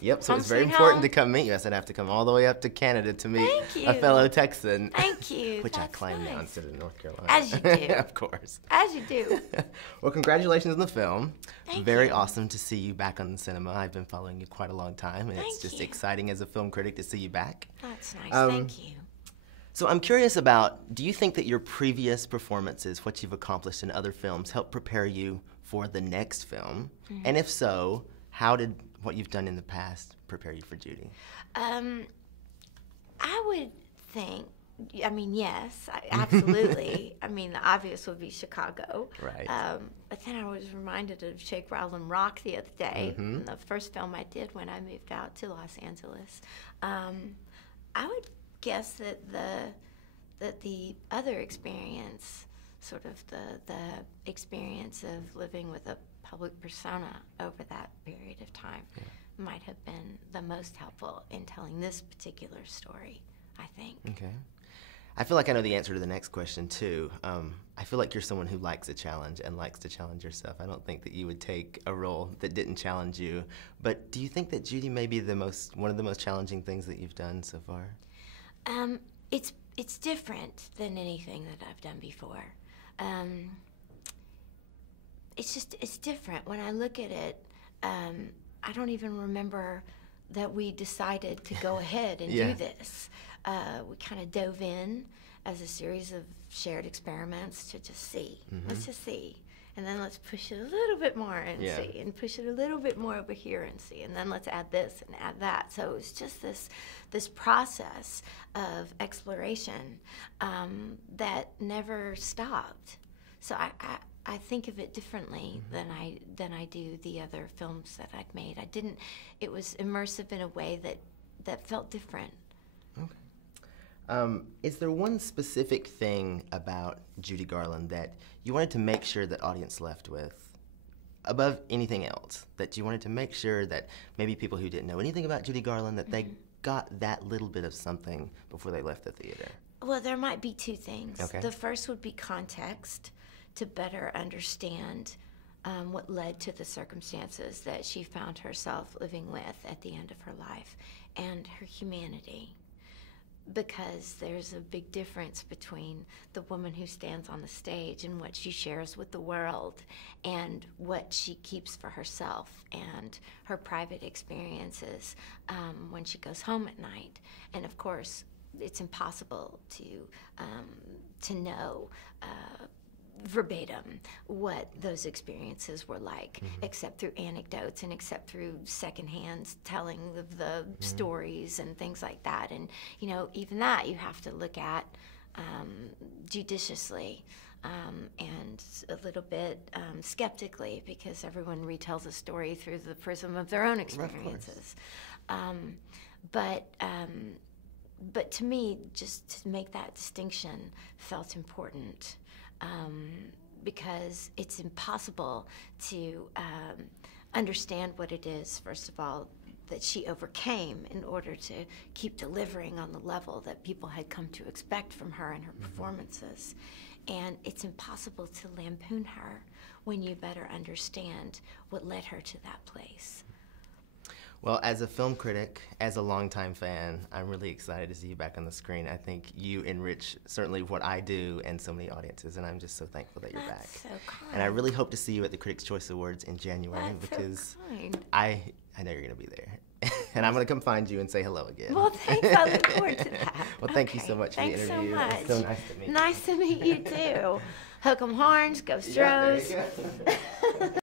Yep, so it's very important to come meet you. I said I have to come all the way up to Canada to meet a fellow Texan. Thank you. Which I That's claim now nice. instead of North Carolina. As you do. Of course. As you do. Well, congratulations on the film. Thank Very you. awesome to see you back on the cinema. I've been following you quite a long time, and it's just exciting as a film critic to see you back. That's nice. Thank you. So I'm curious about, do you think that your previous performances, what you've accomplished in other films, help prepare you for the next film? Mm-hmm. And if so, how did what you've done in the past prepare you for Judy? I would think, I mean, yes, absolutely. I mean, the obvious would be Chicago. Right. But then I was reminded of Shake, Rattle, and Rock the other day, Mm-hmm. the first film I did when I moved out to Los Angeles. I would guess that the other experience, sort of the experience of living with a public persona over that period of time, might have been the most helpful in telling this particular story, I think. Okay. I feel like I know the answer to the next question, too. I feel like you're someone who likes a challenge and likes to challenge yourself. I don't think that you would take a role that didn't challenge you. But do you think that Judy may be one of the most challenging things that you've done so far? It's different than anything that I've done before. It's different. When I look at it, I don't even remember that we decided to go ahead and do this. We kind of dove in as a series of shared experiments to just see. Mm-hmm. Let's just see. And then let's push it a little bit more and see, and push it a little bit more over here and see, and then let's add this and add that. So it's just this process of exploration that never stopped. So I think of it differently than I do the other films that I've made. It was immersive in a way that felt different. Okay. Is there one specific thing about Judy Garland that you wanted to make sure that audience left with, above anything else, that you wanted to make sure that maybe people who didn't know anything about Judy Garland, that they got that little bit of something before they left the theater? Well, there might be two things. Okay. The first would be context, to better understand what led to the circumstances that she found herself living with at the end of her life, and her humanity. Because there's a big difference between the woman who stands on the stage and what she shares with the world and what she keeps for herself and her private experiences when she goes home at night. And of course, it's impossible to know verbatim what those experiences were like, except through anecdotes and except through secondhand telling of the stories and things like that. And even that you have to look at judiciously and a little bit skeptically, because everyone retells a story through the prism of their own experiences. But to me, just to make that distinction felt important. Because it's impossible to understand what it is, first of all, that she overcame in order to keep delivering on the level that people had come to expect from her and her performances. And it's impossible to lampoon her when you better understand what led her to that place. Well, as a film critic, as a longtime fan, I'm really excited to see you back on the screen. I think you enrich certainly what I do and so many audiences, and I'm just so thankful that you're back. That's so kind. And I really hope to see you at the Critics' Choice Awards in January, because so kind. I know you're going to be there. And I'm going to come find you and say hello again. Well, thanks. I look forward to that. Well, thank you so much for the interview. Thanks It so was much. so nice to meet you. Nice to meet you, too. Hook 'em horns, go Stros. Yeah, there you go.